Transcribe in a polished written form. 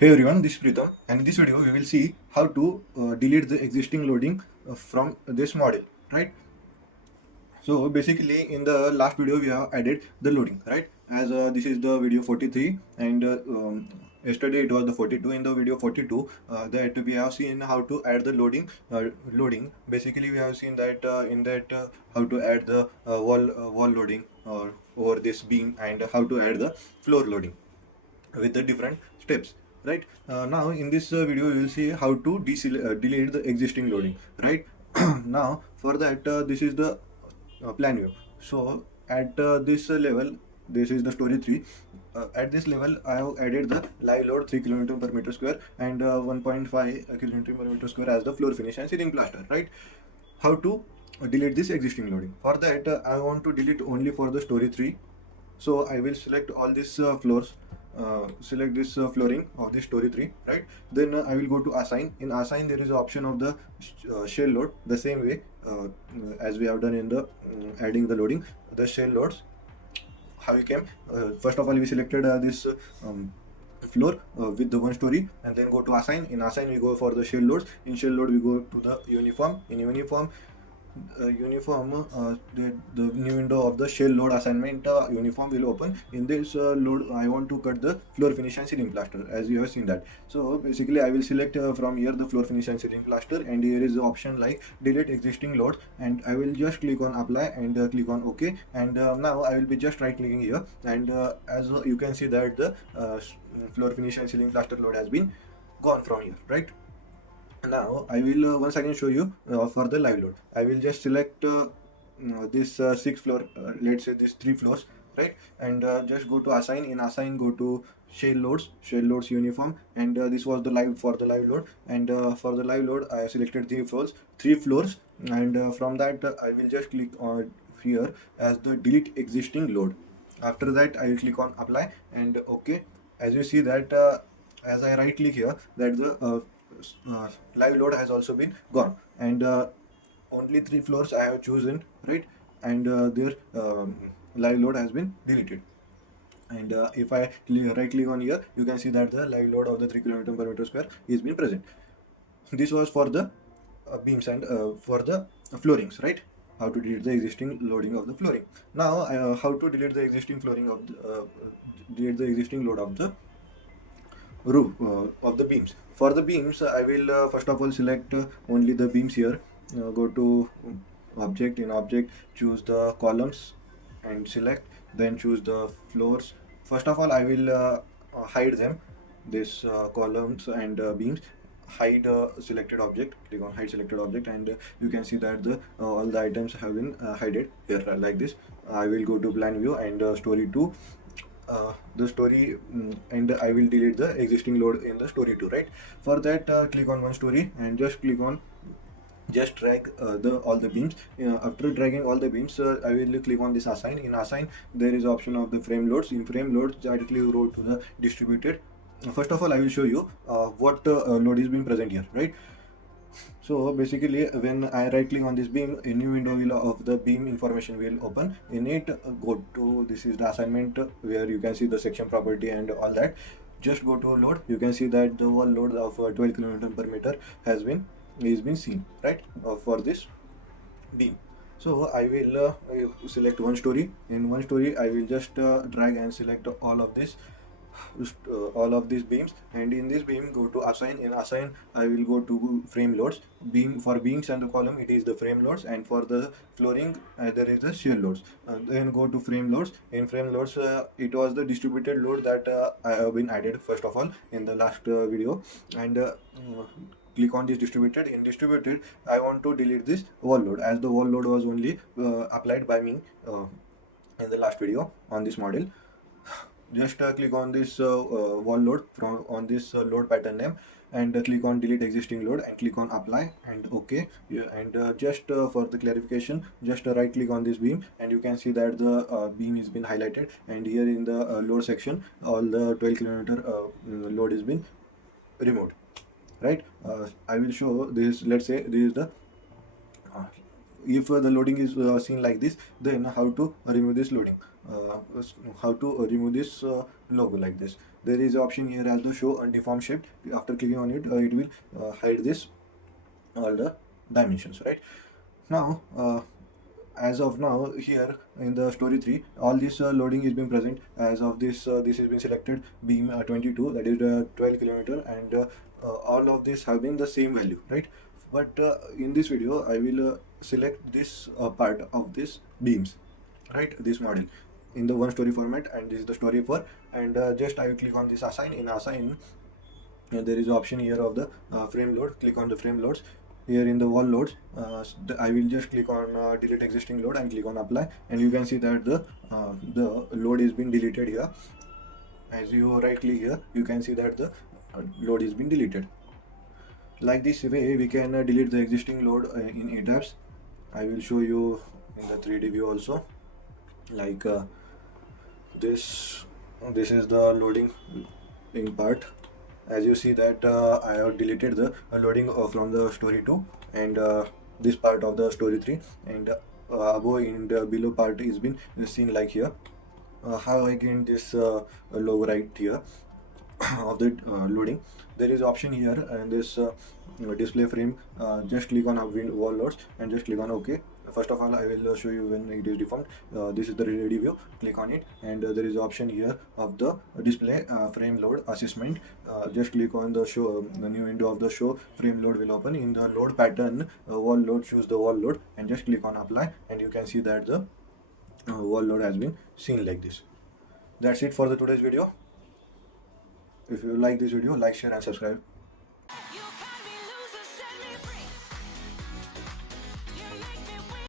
Hey everyone, this is Pritam, and in this video we will see how to delete the existing loading from this model, right? So basically in the last video we have added the loading, right? As this is the video 43 and yesterday it was the 42. In the video 42 that we have seen how to add the loading. Basically we have seen that in that how to add the wall loading over this beam, and how to add the floor loading with the different steps, right? Now in this video you will see how to delete the existing loading, right? Now for that this is the plan view. So at this level, this is the story 3. At this level I have added the live load 3 km per meter square and 1.5 km per meter square as the floor finish and ceiling plaster, right? How to delete this existing loading? For that I want to delete only for the story 3. So I will select all these floors, select this flooring of the story 3, right? Then I will go to assign. In assign there is an option of the shell load, the same way as we have done in the adding the loading, the shell loads. How you came, first of all we selected this floor with the one story, and then go to assign. In assign we go for the shell loads. In shell load we go to the uniform. In uniform, the new window of the shell load assignment uniform will open. In this load I want to cut the floor finish and ceiling plaster, as you have seen that. So basically I will select from here the floor finish and ceiling plaster, and here is the option like delete existing load, and I will just click on apply and click on OK. And now I will be just right clicking here, and as you can see that the floor finish and ceiling plaster load has been gone from here, right? Now I will once again show you for the live load. I will just select this 6 floor, let's say this 3 floors, right? And just go to assign. In assign go to shell loads uniform, and this was the live for the live load. And for the live load I have selected 3 floors, and from that I will just click on here as the delete existing load. After that I will click on apply and OK. As you see that as I right click here, that the live load has also been gone, and only 3 floors I have chosen, right? And their live load has been deleted. And if I right click on here, you can see that the live load of the 3 km per meter square is been present. This was for the beams and for the floorings, right? How to delete the existing loading of the flooring. Now how to delete the existing flooring of the delete the existing load of the roof of the beams. For the beams I will first of all select only the beams here. Go to object. In object choose the columns and select, then choose the floors. First of all I will hide them, this columns and beams. Hide selected object, click on hide selected object, and you can see that the all the items have been hidden here like this. I will go to plan view and story 2, the story, and I will delete the existing load in the story 2, right? For that click on one story and just click on, just drag the all the beams. After dragging all the beams I will click on this assign. In assign there is option of the frame loads. In frame loads directly go to the distributed. First of all I will show you what load is being present here, right? So basically when I right click on this beam, a new window will of the beam information will open. In it go to, this is the assignment where you can see the section property and all that. Just go to load. You can see that the wall load of 12 km per meter has been seen, right? For this beam. So I will select one story. In one story I will just drag and select all of these beams, and in this beam go to assign. In assign I will go to frame loads. Beam, for beams and the column it is the frame loads, and for the flooring there is the shear loads. Then go to frame loads. In frame loads it was the distributed load that I have been added first of all in the last video. And click on this distributed. In distributed I want to delete this wall load, as the wall load was only applied by me in the last video on this model. Just click on this wall load from on this load pattern name, and click on delete existing load and click on apply and OK. Yeah, and just for the clarification, just right click on this beam and you can see that the beam is been highlighted, and here in the load section all the 12 kilometer load is been removed, right? I will show this. Let's say this is the if the loading is seen like this, then how to remove this loading, how to remove this logo like this. There is option here as the show uniform shape. After clicking on it, it will hide this all the dimensions, right? Now as of now, here in the story 3, all this loading is being present. As of this has been selected beam 22, that is 12 kilometer, and all of this have been the same value, right? But in this video I will select this part of this beams, right, this model in the one story format, and this is the story 4. And just I will click on this assign. In assign, there is option here of the frame load. Click on the frame loads. Here in the wall loads, I will just click on delete existing load and click on apply, and you can see that the load is been deleted here. As you right click here, you can see that the load is been deleted. Like this way we can delete the existing load in ADAPS. I will show you in the 3D view also. Like this is the loading in part. As you see that I have deleted the loading from the story 2 and this part of the story 3, and above in the below part is been seen like here. How I gain this logo right here of the loading? There is option here and this display frame. Just click on wall loads and just click on OK. First of all, I will show you when it is deformed. This is the ready view. Click on it, and there is option here of the display frame load assessment. Just click on the show, the new window of the show frame load will open. In the load pattern, wall load, choose the wall load and just click on apply, and you can see that the wall load has been seen like this. That's it for the today's video. If you like this video, like, share and subscribe.